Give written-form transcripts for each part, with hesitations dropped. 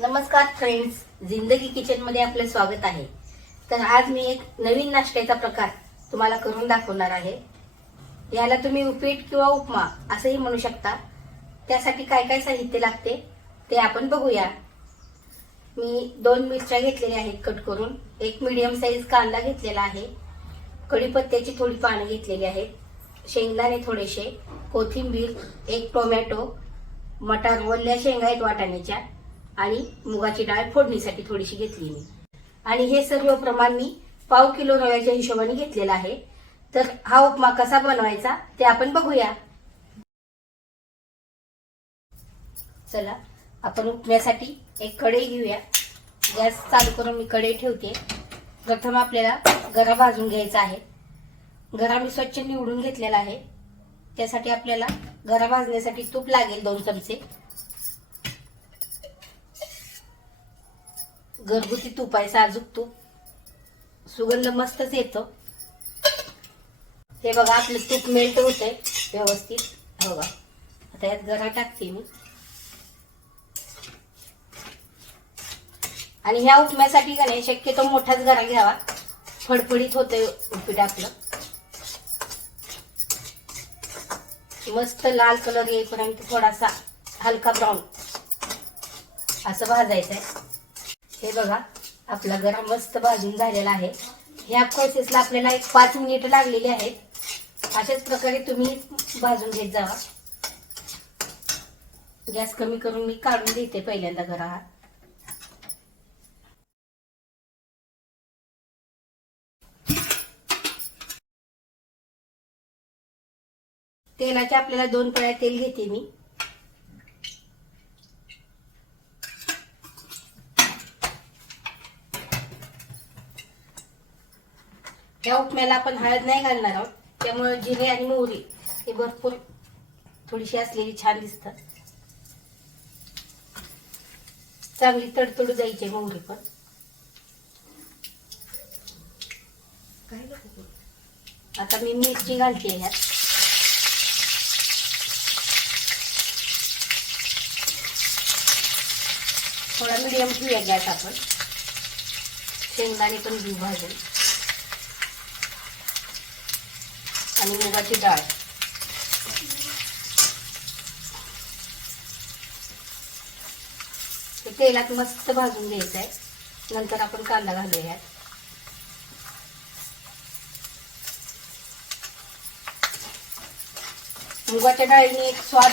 नमस्कार फ्रेंड्स, जिंदगी किचन मध्ये आपले स्वागत आहे। तर आज मी एक नवीन नाश्त्याचा प्रकार तुम्हाला करून दाखवणार आहे। याला तुम्ही उपीट किंवा उपमा असंही म्हणू शकता। त्यासाठी काय काय साहित्य लागते ते आपण बघूया। मी 2 मिरच्या घेतलेल्या आहेत कट करून, एक मीडियम साइज कांदा घेतलेला आहे, कढीपत्त्याची थोडी पाने घेतलेली आहेत, शेंगदाणे थोडेसे, कोथिंबीर, एक टोमॅटो, मटार वल्ल्या शेंगा आहेत वाटाण्याच्या आणि मुगाची डाळ फोडणीसाठी थोडीशी घेतली मी। आणि हे सर्व प्रमाण मी पाव किलो रव्याच्या हिशोबाने घेतलेला आहे। तर हा उपमा कसा बनवायचा ते आपण बघूया। चला आपण उपम्यासाठी एक कढई घेऊया। गॅस चालू करून मी कढई ठेवते। प्रथम आपल्याला गरा भाजून घ्यायचा आहे। गरा मी स्वच्छ निवडून घेतलेला आहे। त्यासाठी आपल्याला गरा भाजण्यासाठी तूप लागेल 2 चमचे। घरगुती तूप आहे, साजूक तूप, सुगंध मस्तच येतो। हे बघा आपलं तूप मेल्ट होतंय व्यवस्थित। हो बघा, आता यात गरा टाकते मी। आणि ह्या उपम्यासाठी का नाही शक्यतो मोठाच गरा घ्यावा, फडफडीत होतंय उपीट आपलं। मस्त लाल कलर येईपर्यंत थोडासा हलका ब्राऊन असं भाजायचं आहे। हे बघा आपला गरा मस्त भाजून झालेला आहे। ह्या प्रोसेसला आपल्याला एक 5 मिनिट लागलेली आहेत। अशाच प्रकारे तुम्ही भाजून घेत जावा। गॅस कमी करून मी काढून देते पहिल्यांदा गरा हा। तेलाच्या आपल्याला 2 पळ्या तेल घेते मी। या उपम्याला आपण हळद नाही घालणार आहोत, त्यामुळे जिरे आणि मोहरी हे भरपूर थोडीशी असलेली छान दिसतात। चांगली तडतड जायची मोहरी पण। आता मी मिरची घालते ह्यात। थोडा मीडियम ठेवूया गॅस आपण। शेंगदाणे पण घेऊ भाजून आणि मुगाची डाळ। ते तेलात मस्त भाजून घ्यायचं आहे, नंतर आपण कांदा घालूया यात। मुगाच्या डाळीने एक स्वाद,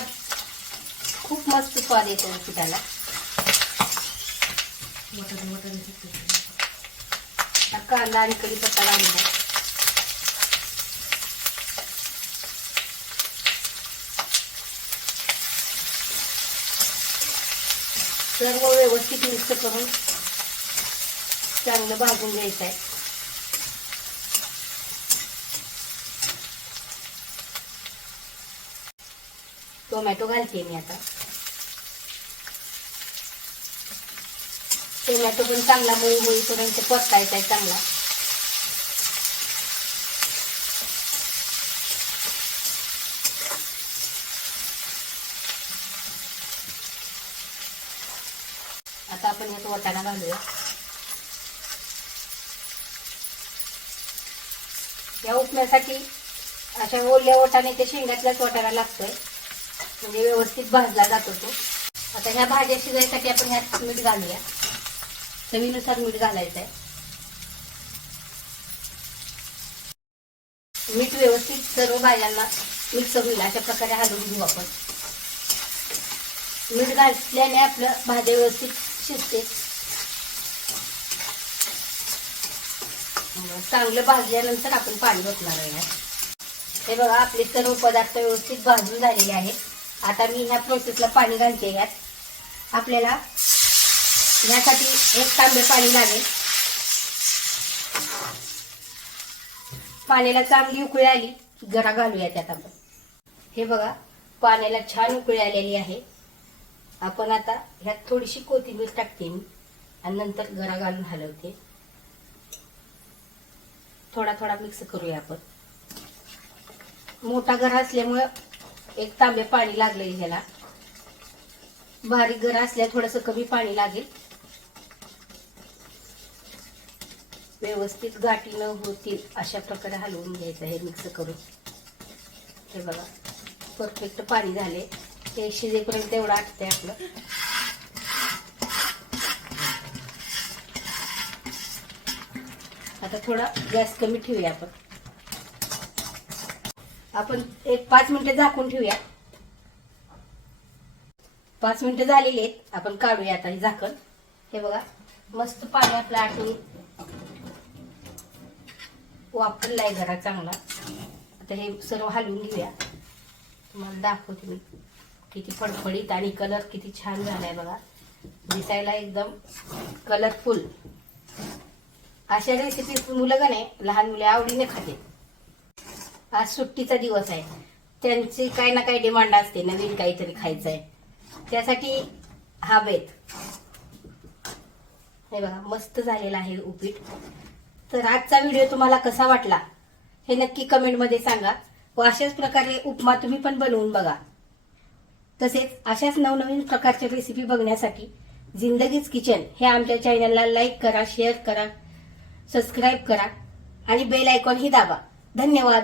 खूप मस्त स्वाद येतो पिठाला। कांदा आणि कढीपत्ता घालूया। सर्व व्यवस्थित मिक्स करून चांगलं भाजून घ्यायचं आहे। टोमॅटो घालते मी आता। टोमॅटो पण चांगला मऊ होईपर्यंत परतायचा आहे चांगला। आता आपण यात वाटाणा घालूया। या उपम्यासाठी अशा ओल्या वाटाण्याच्या शेंगातलाच वाटाणा लागतोय, म्हणजे व्यवस्थित भाजला जातो तो। आता ह्या भाज्या शिजायसाठी आपण ह्यात मीठ घालूया। चवीनुसार मीठ घालायचं आहे। मीठ व्यवस्थित सर्व भाज्यांना मिक्स होईल अशा प्रकारे हलवून घेऊ आपण। मीठ घातल्याने आपलं भाज्या व्यवस्थित शिजते। चांगलं भाजल्यानंतर आपण पाणी ओतणार आहे। हे बघा आपले सर्व पदार्थ व्यवस्थित भाजून झालेले आहेत। आता मी ह्या प्रोसेसला पाणी घालते यात। आपल्याला यासाठी 1 तांबे पाणी लागेल। पाण्याला चांगली उकळी आली की गरा घालूया त्यात आपण। हे बघा पाण्याला छान उकळी आलेली आहे। आपण आता ह्यात थोडीशी कोथिंबीर टाकते मी आणि नंतर गरा घालून हलवते। थोडा थोडा मिक्स करूया आपण। मोठा गरा असल्यामुळे 1 तांबे पाणी लागलंय ह्याला। बारीक गरा असल्या थोडंसं कमी पाणी लागेल. व्यवस्थित गाठी न होतील अशा प्रकारे हलवून घ्यायचं आहे मिक्स करून. हे बघा परफेक्ट पाणी झाले. ते शिजेपर्यंत एवढं आटतंय आपलं. आता थोडा गॅस कमी ठेवूया आपण एक 5 मिनिटं झाकून ठेवूया. 5 मिनिटं झालेली आहेत. आपण काढूया आता हे झाकण. हे बघा मस्त पाणी आपलं आटून वापरलाय जरा चांगला. आता हे सर्व हलवून घेऊया. तुम्हाला दाखवते मी किती फडफडीत आणि कलर किती छान झालाय बघा. दिसायला एकदम कलरफुल. अशा रेसिपी मुलं का नाही लहान मुले आवडीने खाते. आज सुट्टीचा दिवस आहे. त्यांची काही ना काही डिमांड असते नवीन काहीतरी खायचं आहे. त्यासाठी हा बेत. हे बघा मस्त झालेला आहे उपीट. तर आजचा व्हिडिओ तुम्हाला कसा वाटला हे नक्की कमेंटमध्ये सांगा. व अशाच प्रकारे उपमा तुम्ही पण बनवून बघा. तसेच अशाच नवनवीन प्रकारच्या रेसिपी बघण्यासाठी जिंदगीच किचन हे आमच्या चॅनलला लाईक करा, शेअर करा, सबस्क्राईब करा आणि बेल आयकॉन ही दाबा. धन्यवाद.